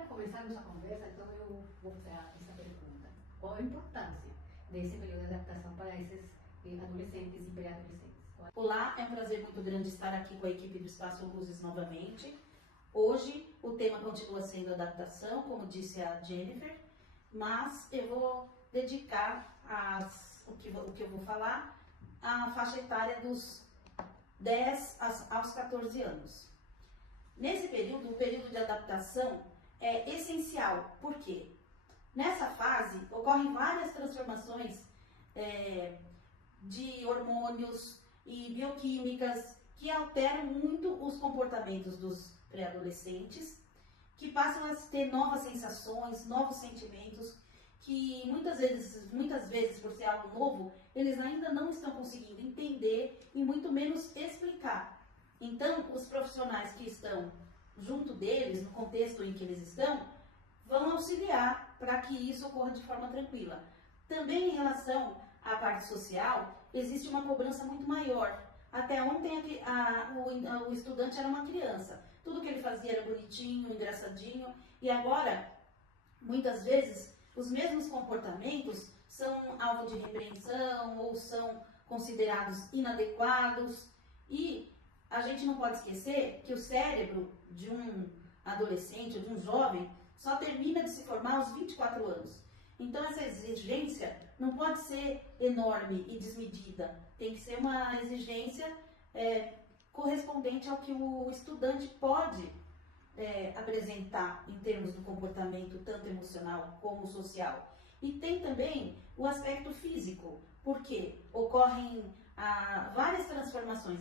para começar nossa conversa, então eu vou fazer essa pergunta. Qual a importância desse período de adaptação para esses adolescentes e pré-adolescentes? Olá, é um prazer muito grande estar aqui com a equipe do Espaço Luzes novamente. Hoje o tema continua sendo adaptação, como disse a Jennifer, mas eu vou dedicar o que eu vou falar à faixa etária dos 10 aos 14 anos. Nesse período, o período de adaptação é essencial, porque nessa fase ocorrem várias transformações de hormônios e bioquímicas que alteram muito os comportamentos dos pré-adolescentes, que passam a ter novas sensações, novos sentimentos, que muitas vezes, por ser algo novo, eles ainda não estão conseguindo entender e muito menos explicar. Então, os profissionais que estão junto deles, no contexto em que eles estão, vão auxiliar para que isso ocorra de forma tranquila. Também em relação à parte social, existe uma cobrança muito maior. Até ontem o estudante era uma criança. Tudo que ele fazia era bonitinho, engraçadinho. E agora, muitas vezes, os mesmos comportamentos são alvo de repreensão ou são considerados inadequados. E a gente não pode esquecer que o cérebro de um adolescente ou de um jovem só termina de se formar aos 24 anos. Então essa exigência não pode ser enorme e desmedida. Tem que ser uma exigência correspondente ao que o estudante pode apresentar em termos do comportamento, tanto emocional como social. E tem também o aspecto físico, porque ocorrem várias transformações.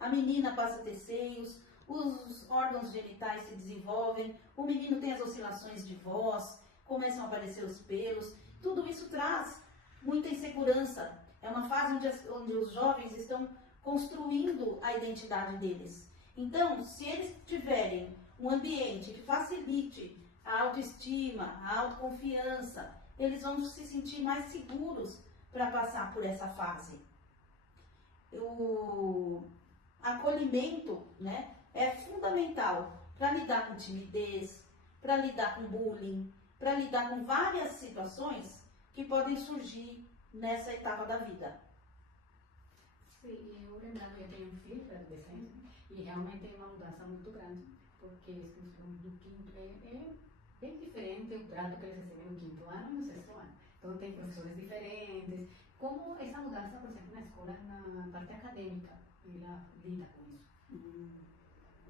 A menina passa a ter seios, os órgãos genitais se desenvolvem, o menino tem as oscilações de voz, começam a aparecer os pelos. Tudo isso traz muita insegurança. É uma fase onde os jovens estão construindo a identidade deles. Então, se eles tiverem um ambiente que facilite a autoestima, a autoconfiança, eles vão se sentir mais seguros para passar por essa fase. O acolhimento, né, é fundamental para lidar com timidez, para lidar com bullying, para lidar com várias situações que podem surgir nessa etapa da vida. Sim, eu lembrando que eu tenho um filho pré-adolescente e realmente é uma mudança muito grande, porque esse do quinto é bem diferente o trato que eles recebem no quinto ano e no sexto ano. Então tem professores diferentes. Como essa mudança, por exemplo, na escola, na parte acadêmica, ela lida com isso?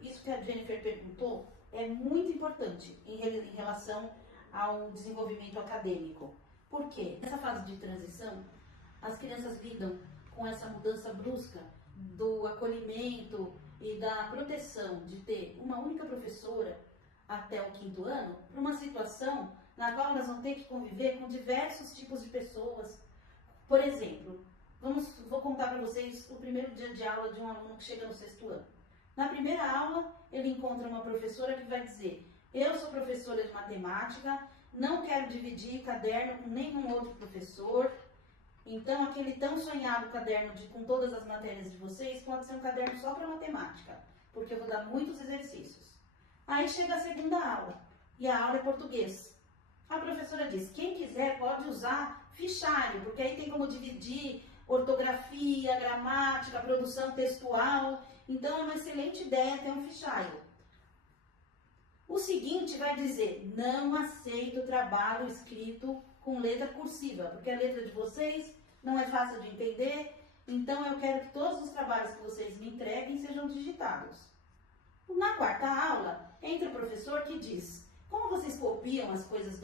Isso que a Jennifer perguntou é muito importante em relação ao desenvolvimento acadêmico. Por quê? Nessa fase de transição, as crianças lidam com essa mudança brusca do acolhimento e da proteção de ter uma única professora até o quinto ano, para uma situação na qual elas vão ter que conviver com diversos tipos de pessoas. Por exemplo, vou contar para vocês o primeiro dia de aula de um aluno que chega no sexto ano. Na primeira aula, ele encontra uma professora que vai dizer: eu sou professora de matemática, não quero dividir caderno com nenhum outro professor. Então, aquele tão sonhado caderno com todas as matérias de vocês pode ser um caderno só para matemática, porque eu vou dar muitos exercícios. Aí chega a segunda aula, e a aula é português. A professora diz: quem quiser pode usar fichário, porque aí tem como dividir ortografia, gramática, produção textual. Então, é uma excelente ideia ter um fichário. O seguinte vai dizer: não aceito trabalho escrito com letra cursiva, porque a letra de vocês não é fácil de entender, então eu quero que todos os trabalhos que vocês me entreguem sejam digitados. Na quarta aula, entra o professor que diz: como vocês copiam as coisas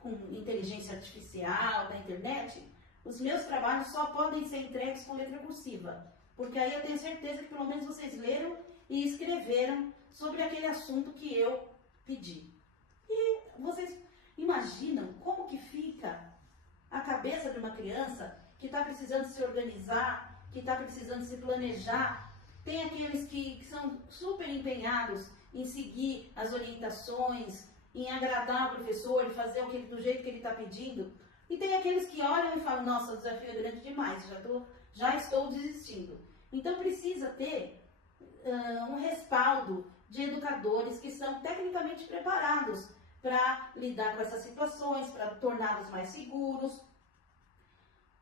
com inteligência artificial, da internet, os meus trabalhos só podem ser entregues com letra cursiva, porque aí eu tenho certeza que pelo menos vocês leram e escreveram sobre aquele assunto que eu pedi. E vocês imaginam como que fica a cabeça de uma criança que está precisando se organizar, que está precisando se planejar? Tem aqueles que são super empenhados em seguir as orientações, em agradar o professor, em fazer do jeito que ele está pedindo. E tem aqueles que olham e falam: nossa, o desafio é grande demais, já estou desistindo. Então precisa ter um respaldo de educadores que são tecnicamente preparados para lidar com essas situações, para torná-los mais seguros.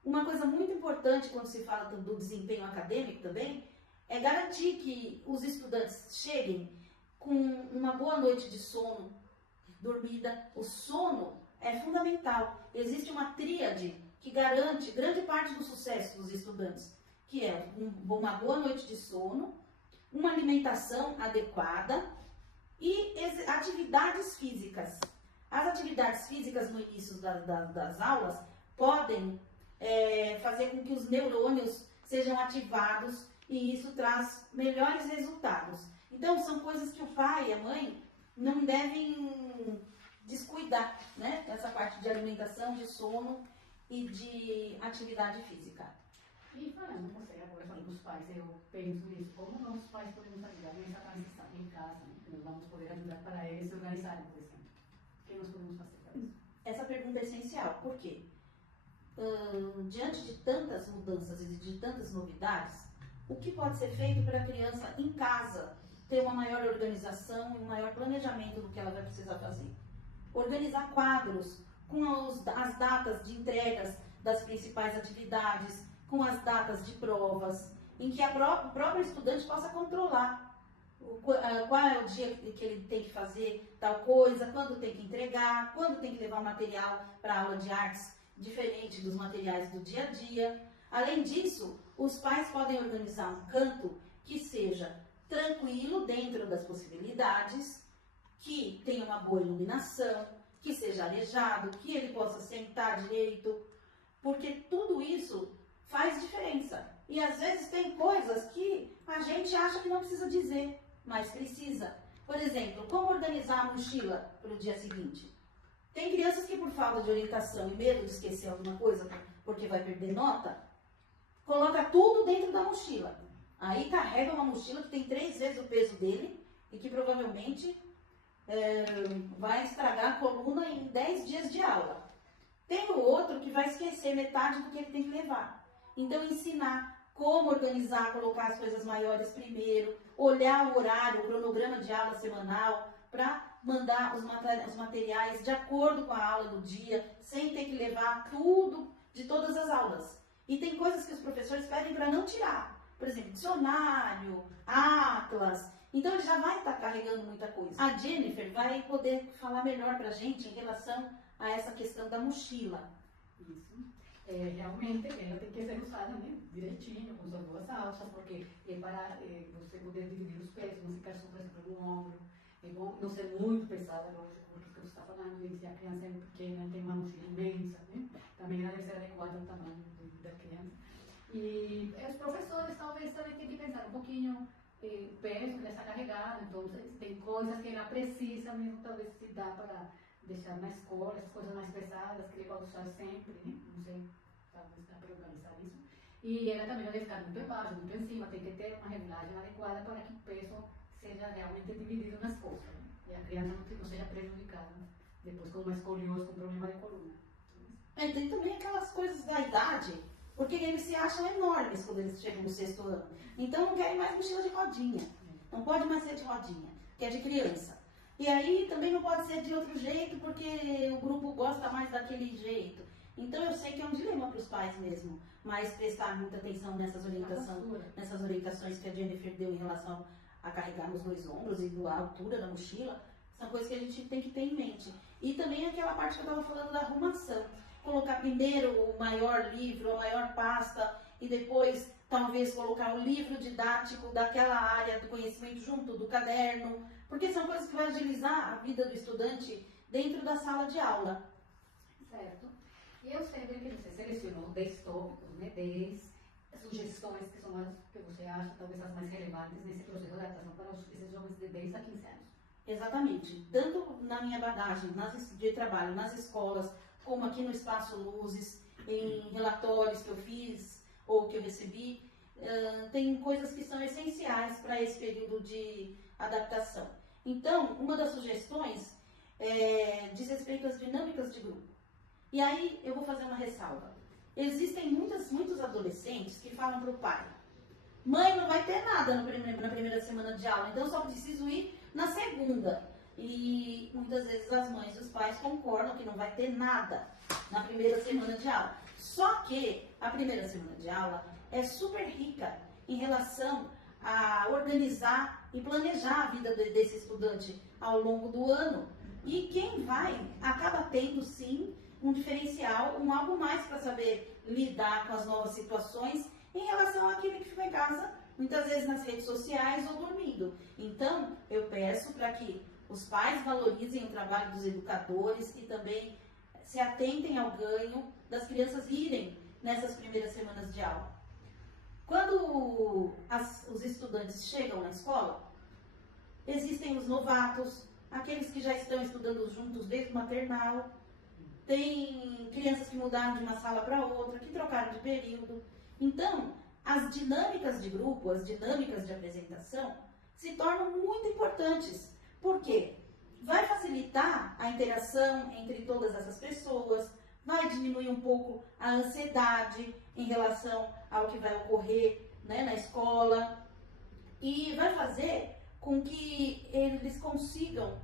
Uma coisa muito importante quando se fala do desempenho acadêmico também é garantir que os estudantes cheguem com uma boa noite de sono, dormida. O sono é fundamental. Existe uma tríade que garante grande parte do sucesso dos estudantes, que é uma boa noite de sono, uma alimentação adequada e atividades físicas. As atividades físicas no início das aulas podem fazer com que os neurônios sejam ativados e isso traz melhores resultados. Então, são coisas que o pai e a mãe não devem descuidar, né? Essa parte de alimentação, de sono e de atividade física. E falando com você agora, falando dos pais, eu penso nisso, como nossos pais podemos ajudar nessa transição em casa, né? Nós vamos poder ajudar para eles se organizarem, por exemplo. O que nós podemos fazer para isso? Essa pergunta é essencial, por quê? Diante de tantas mudanças e de tantas novidades, o que pode ser feito para a criança em casa ter uma maior organização e um maior planejamento do que ela vai precisar fazer? Organizar quadros com as datas de entregas das principais atividades, com as datas de provas, em que o próprio estudante possa controlar qual é o dia que ele tem que fazer tal coisa, quando tem que entregar, quando tem que levar material para a aula de artes diferente dos materiais do dia a dia. Além disso, os pais podem organizar um canto que seja tranquilo dentro das possibilidades, que tenha uma boa iluminação, que seja arejado, que ele possa sentar direito, porque tudo isso faz diferença. E às vezes tem coisas que a gente acha que não precisa dizer, mas precisa. Por exemplo, como organizar a mochila para o dia seguinte? Tem crianças que, por falta de orientação e medo de esquecer alguma coisa porque vai perder nota, coloca tudo dentro da mochila. Aí carrega uma mochila que tem 3 vezes o peso dele e que provavelmente vai estragar a coluna em 10 dias de aula. Tem o outro que vai esquecer metade do que ele tem que levar. Então, ensinar como organizar, colocar as coisas maiores primeiro, olhar o horário, o cronograma de aula semanal, para mandar os materiais de acordo com a aula do dia, sem ter que levar tudo de todas as aulas. E tem coisas que os professores pedem para não tirar. Por exemplo, dicionário, atlas. Então, ele já vai estar carregando muita coisa. A Jennifer vai poder falar melhor para a gente em relação a essa questão da mochila. Isso. Realmente, ela tem que ser usada, né, direitinho, com suas duas alças, porque é para você poder dividir os pesos, não ficar só, por exemplo, no ombro. É bom não ser muito pesada, lógico, porque você está falando, se a criança é pequena, tem uma mochila imensa, né? Também ela deve ser adequada ao tamanho da criança. E os professores talvez também têm que pensar um pouquinho o peso que ela está carregando, então tem coisas que ela precisa mesmo, talvez se dá para deixar na escola, as coisas mais pesadas que ele pode usar sempre, né? Não sei, talvez dá para organizar isso. E ela também não deve ficar muito embaixo, muito em cima, tem que ter uma regulagem adequada para que o peso seja realmente dividido nas costas, né? E a criança não seja prejudicada depois com uma escoliose, com problema de coluna. Tem também aquelas coisas da idade, porque eles se acham enormes quando eles chegam no 6º ano. Então não querem mais mochila de rodinha. Não pode mais ser de rodinha, que é de criança. E aí também não pode ser de outro jeito, porque o grupo gosta mais daquele jeito. Então eu sei que é um dilema para os pais mesmo, mas prestar muita atenção nessas orientações que a Jennifer deu em relação a carregar nos 2 ombros e a altura da mochila, são coisas que a gente tem que ter em mente. E também aquela parte que eu estava falando da arrumação. Colocar primeiro o maior livro, a maior pasta, e depois talvez colocar o livro didático daquela área do conhecimento junto do caderno, porque são coisas que vão agilizar a vida do estudante dentro da sala de aula. Certo. E eu sei que você selecionou 10 tópicos, né, 10 sugestões que são as que você acha talvez as mais relevantes nesse processo de adaptação para esses jovens de 10 a 15 anos. Exatamente. Tanto na minha bagagem de trabalho nas escolas, como aqui no Espaço Luzes, em relatórios que eu fiz ou que eu recebi, tem coisas que são essenciais para esse período de adaptação. Então, uma das sugestões diz respeito às dinâmicas de grupo. E aí eu vou fazer uma ressalva. Existem muitos adolescentes que falam para o pai: mãe, não vai ter nada na primeira semana de aula, então eu só preciso ir na segunda. e muitas vezes as mães e os pais concordam que não vai ter nada na primeira semana de aula. Só que a primeira semana de aula é super rica em relação a organizar e planejar a vida desse estudante ao longo do ano. E quem vai acaba tendo sim um diferencial, um algo mais para saber lidar com as novas situações em relação àquele que fica em casa, muitas vezes nas redes sociais ou dormindo. Então, eu peço para que os pais valorizem o trabalho dos educadores e também se atentem ao ganho das crianças irem nessas primeiras semanas de aula. Quando os estudantes chegam na escola, existem os novatos, aqueles que já estão estudando juntos desde o maternal, tem crianças que mudaram de uma sala para outra, que trocaram de período. Então, as dinâmicas de grupo, as dinâmicas de apresentação, se tornam muito importantes. Por quê? Vai facilitar a interação entre todas essas pessoas, vai diminuir um pouco a ansiedade em relação ao que vai ocorrer, né, na escola, e vai fazer com que eles consigam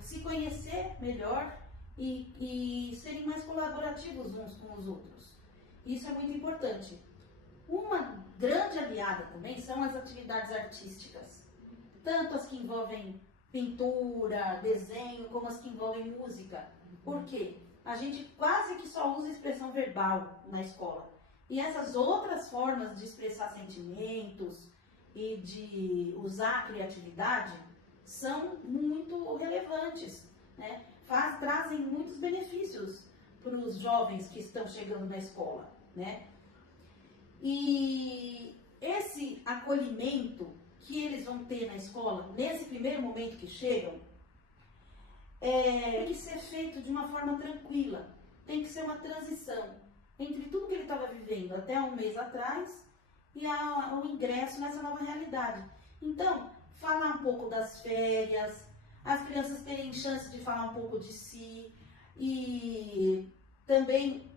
se conhecer melhor e serem mais colaborativos uns com os outros. Isso é muito importante. Uma grande aliada também são as atividades artísticas, tanto as que envolvem pintura, desenho, como as que envolvem música. Por quê? A gente quase que só usa expressão verbal na escola. E essas outras formas de expressar sentimentos e de usar a criatividade são muito relevantes, né? Trazem muitos benefícios para os jovens que estão chegando na escola, né? E esse acolhimento que eles vão ter na escola, nesse primeiro momento que chegam, tem que ser feito de uma forma tranquila. Tem que ser uma transição entre tudo que ele estava vivendo até um mês atrás e o ingresso nessa nova realidade. Então, falar um pouco das férias, as crianças terem chance de falar um pouco de si e também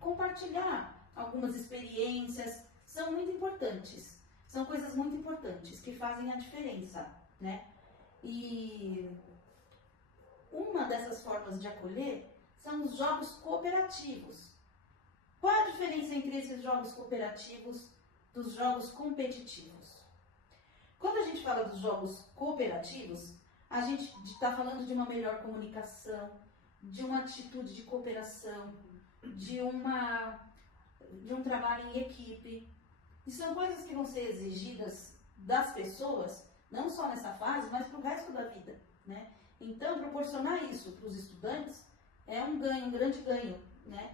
compartilhar algumas experiências são muito importantes. São coisas muito importantes que fazem a diferença, né? E uma dessas formas de acolher são os jogos cooperativos. Qual a diferença entre esses jogos cooperativos dos jogos competitivos? Quando a gente fala dos jogos cooperativos, a gente está falando de uma melhor comunicação, de uma atitude de cooperação, de um trabalho em equipe. E são coisas que vão ser exigidas das pessoas, não só nessa fase, mas para o resto da vida, né? Então, proporcionar isso para os estudantes é um ganho, um grande ganho, né?